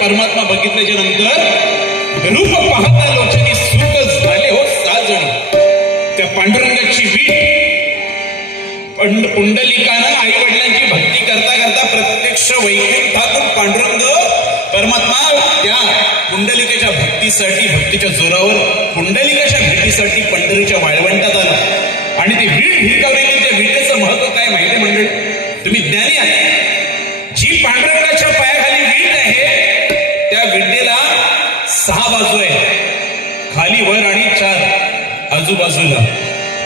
परमात्मा बघितल्याच्या नंतर रूप पाहता लोचनी सुख झाले हो साजण त्या पांडुरंगाची वीट पंड पुंडलिकानं आई पुंडलिकेच्या भक्तीसाठी भक्तीच्या जोरावर पुंडलिकाच्या भेटीसाठी पंढरीच्या वाळवंटात आला. आणि ती वीट भिरकावलेली त्या विटेचं महत्त्व काय माहिती म्हणजे तुम्ही ज्ञानी आहे जी पांडुरंगाच्या पायाखाली वीट आहे त्या विटेला सहा बाजू आहे खाली वर आणि चार आजूबाजूला.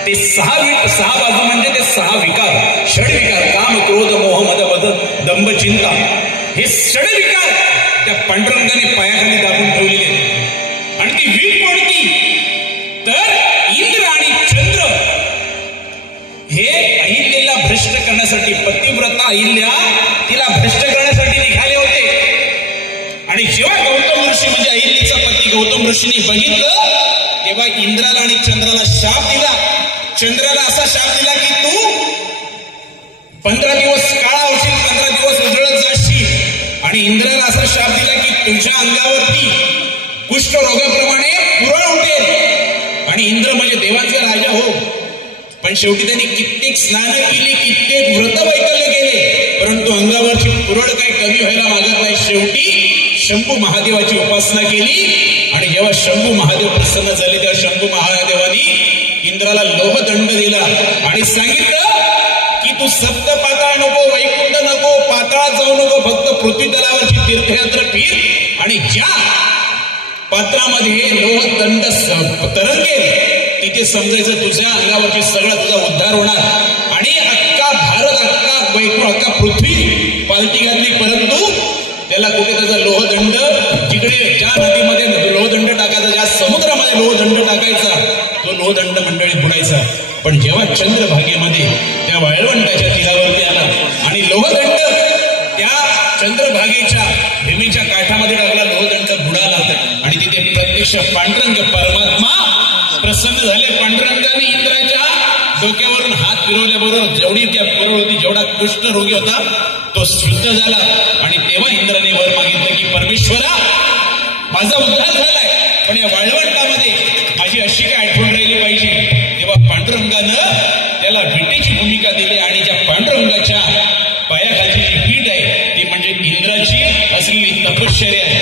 ते सहा वि- सहा बाजू म्हणजे ते सहा विकार. षडविकार काम क्रोध मोह मद मद दंभ चिंता. हे षडविकार त्या पांडुरंगाने पायाखाली ती वीट कोणती? तर इंद्र आणि चंद्र. हे अहिल्याला भ्रष्ट करण्यासाठी पतिव्रता अहिल्या तिला भ्रष्ट करण्यासाठी निघाले होते. आणि जेव्हा गौतम ऋषी म्हणजे अहिल्याचा पती गौतम ऋषीने बघितलं तेव्हा इंद्राला आणि चंद्राला शाप दिला. चंद्राला असा शाप दिला की तू पंधरा दिवस काळा होशील पंधरा दिवस उजळत जाशील. आणि इंद्राला असा शाप दिला की तुझ्या अंगावरती कुष्ठरोगाप्रमाणे पुरळ उठेल. आणि इंद्र म्हणजे देवाचे राजा हो. पण शेवटी त्यांनी कित्येक स्नान केली कित्येक व्रत वैकल्य केले. परंतु अंगावरची पुरळ काही कमी व्हायला मागत नाही. शेवटी शंभू महादेवाची उपासना केली. आणि जेव्हा शंभू महादेव प्रसन्न झाले तेव्हा शंभू महादेवानी इंद्राला लोहदंड दिला. आणि सांगितलं की तू सप्त पाताळ नको वैकुंठ नको पाताळात जाऊ नको फक्त पृथ्वी तलावरची तीर्थयात्रा फिर. आणि ज्या पात्रामध्ये लोह दंड तरंगेल तिथे समजायचं तुझ्या अंगावरची सगळा तुझा उद्धार होणार. आणि अख्खा भारत अख्खा वैकुंठ अख्खा पृथ्वी पालटी घातली. परंतु त्याला कुठे त्याचा लोहदंड जिकडे ज्या नदीमध्ये लोहदंड टाकायचा ज्या समुद्रामध्ये लोहदंड टाकायचा तो लोहदंड मंडळी बुडायचा. पण जेव्हा चंद्रभागेमध्ये त्या वाळवंटाच्या तीरावरती आला आणि लोहदंड प्रत्यक्ष पांडुरंग परमात्मा प्रसन्न झाले. पांडुरंगाने इंद्राच्या डोक्यावरून हात फिरवल्याबरोबर जेवढी त्या पुरळ होती जेवढा कृष्ण रोगी होता तो शुद्ध झाला. आणि तेव्हा इंद्राने वर मागितलं की परमेश्वरा माझा उद्धार झालाय. पण या वाळवंटामध्ये माझी अशी काय आठवण राहिली पाहिजे. तेव्हा पांडुरंगानं त्याला विटेची भूमिका दिली आणि ज्या पांडुरंगाच्या पायाखाली जी पीठ आहे ती म्हणजे इंद्राची असलेली तपश्चर्या आहे.